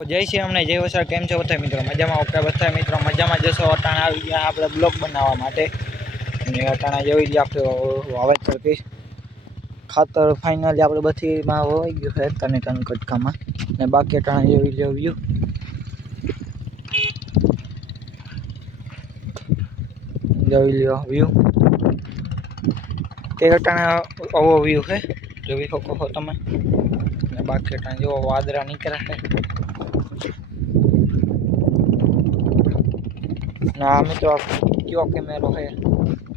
જય શ્રી અમને જય વસર કેમ છો બધા મિત્રો મજામાં ઓકે બધા મિત્રો મજામાં જશો અટાણા આવી ગયા આપણે બ્લોગ બનાવવા માટે અને અટાણા જેવી જ આપણે વાવેતર કરી ખાતર ફાઇનલી આપણે બધીમાં હોઈ ગયું છે તને ટન કટકામાં ને બાકી અટાણા જેવી વ્યૂ જોઈ લ્યો વ્યૂ તે અટાણા આવો વ્યૂ છે જોઈ શકો છો તમે ને બાકી અટાણા જેવો વાદળા નીકળ્યા છે ના મિત્રો કયો કેમેરો છે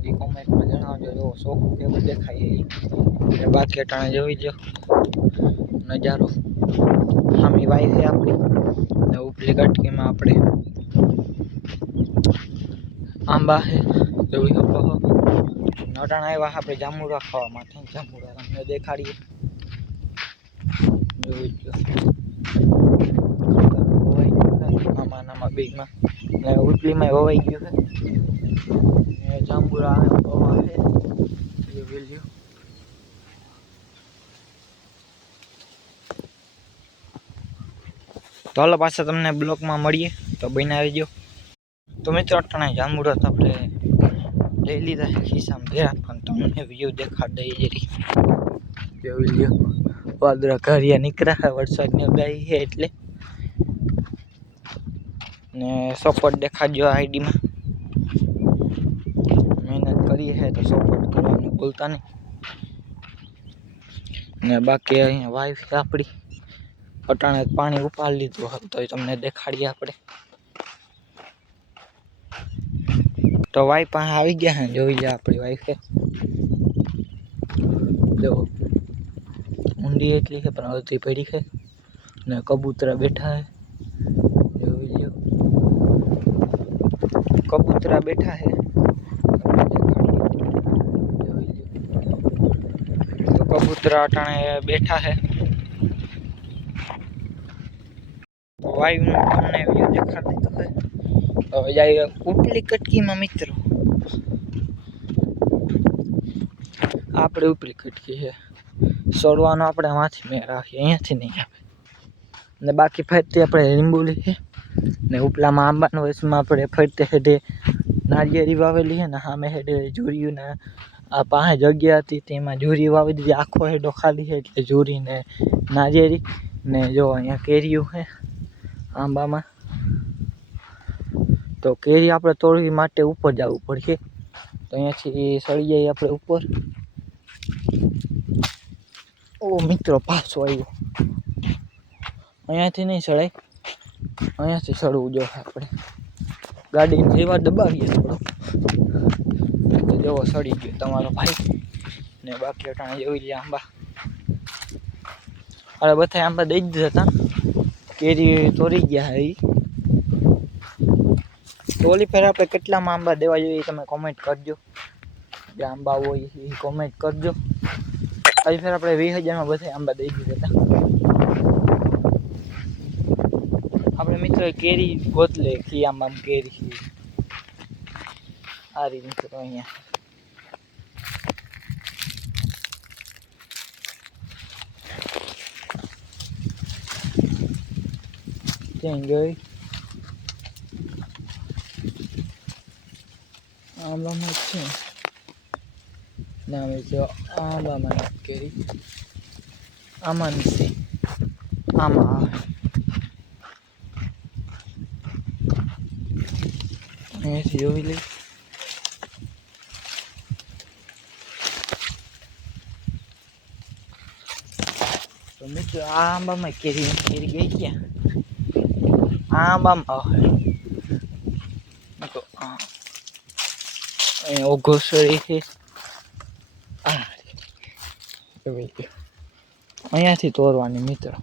એ કોમેન્ટમાં જણાવજો જો શોખ કેવું દેખાય એ બાકી અટાણે જોઈ લો નજારો સામી વાઈ છે આપણી ને ઉપલી કટકીમાં આપણે આંબા છે જોઈ શકો અટાણે આવ્યા આપણે જાંબુડા ખાવા માટે જાંબુડા તમને દેખાડીએ જોઈ લો આમાં બેમાં ને ઉપલીમાં વવાઈ ગયું છે ને જાંબુડા છે એ વેલ્યુ તો હાલો પાછા તમને બ્લોકમાં મળીએ તો બન્યા રહેજો તો મિત્રો અટાણે જાંબુડા તો આપણે લઈ લીધા છે ખિસ્સામાં ભેરા પણ તમને વ્યૂ દેખાડ દઈએ જરી જોઈ લ્યો વાદળા ઘરિયા નીકળ્યા વરસાદની આગાહી છે એટલે ને સપોર્ટ દેખાડજો આઈડીમાં મહેનત કરીએ છે તો સપોર્ટ કરવાનું ભૂલતા નહીં ને બાકી અહીંયા વાઈફ છે આપણી અટાણે પાણી ઉપાડી લીધું હતું તો એ તમને દેખાડીએ આપણે તો વાઈફ પાસે આવી ગયા છે જોઈ લે આપણી વાઈફે જો ઊંડી એટલી છે પણ અડધી પડી છે ને કબૂતરા બેઠા છે જોઈ લ્યો કબૂતરા બેઠા છે તો કબૂતરા અટાણે બેઠા છે તો વાયુનો તમને વ્યૂ દેખાડી દીધો છે હવે જાય ઉપલી કટકીમાં મિત્રો આપણે ઉપલી કટકી છે સોડવાનો આપણે માંથી મેં રાખીએ અહીંયાથી નહીં આવે ને બાકી ફરતી આપણે લીંબુલી છે ને ઉપલામાં આંબાનો વયસમાં આપણે ફરતે હેડે નાળિયેરી વાવેલી છે ને સામે હેડે જુરિયું ને આ પાસે જગ્યા હતી તેમાં જુરી વાવી દીધી આખો હેડો ખાલી છે એટલે જુરી ને નાળિયેરી ને જો અહીંયા કેરીયું છે આંબામાં તો કેરી આપણે તોડવી માટે ઉપર જવું પડશે તો અહીંયાથી સળી જઈએ આપણે ઉપર ઓ મિત્રો પાછો આવ્યો અહીંયાથી નહીં સળાય અહીંયાથી સળવું જોઈએ આપણે ગાડીને જેવા દબાવીએ થોડો તો જેવો સડી ગયો તમારો ભાઈ ને બાકી અટાણે જોઈ લે આંબા અરે બધા આંબા દઈ જ હતા કેરી તોડી ગયા એ તો ઓલી ફેર આપણે કેટલામાં આંબા દેવા જોઈએ તમે કોમેન્ટ કરજો જે આંબા હોય એ કોમેન્ટ કરજો આવી ફેર આપણે 20,000માં બધા આંબા દઈ દીધા હતા આપણે મિત્રો કેરી ગોતલે કી આંબા કેરી આ રીતે મિત્રો અહીંયા ત્યાં ગઈ આંબામાં છે નામ જો આંબામાં કેરી આમાં છે આમાં અહીંયાથી જોઈ લઈ તો મિત્રો આ આંબામાં કેરી ગઈ ક્યાં આ આંબામાં તો અહીંયા ઓઘોસરી છે અહીંયાથી તોડવાની મિત્રો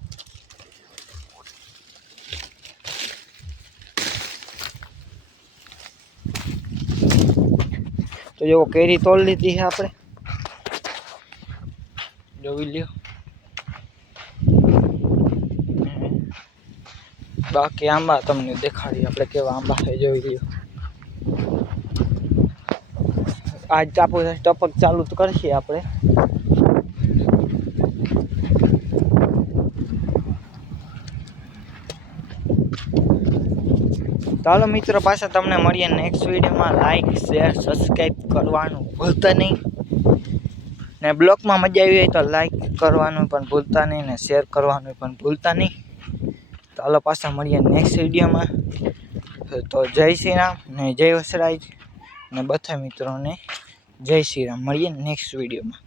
તો જો કેરી તોડ લીધી છે આપણે જોઈ લ્યો બાકી આંબા તમને દેખાડી આપણે કેવા આંબા છે જોઈ લ્યો આજ ટાપુ ટપક ચાલુ તો કરશે આપણે ચાલો મિત્રો પાછા તમને મળીએ નેક્સ્ટ વિડીયોમાં. લાઈક શેર સબસ્ક્રાઈબ કરવાનું ભૂલતા નહીં ને બ્લોગમાં મજા આવી હોય તો લાઈક કરવાનું પણ ભૂલતા નહીં ને શેર કરવાનું પણ ભૂલતા નહીં. ચાલો પાછા મળીએ નેક્સ્ટ વિડીયોમાં. તો જય શ્રી રામ ને જય વસરાજ ને બધા મિત્રોને જય શ્રી રામ. મળીએ નેક્સ્ટ વિડીયોમાં.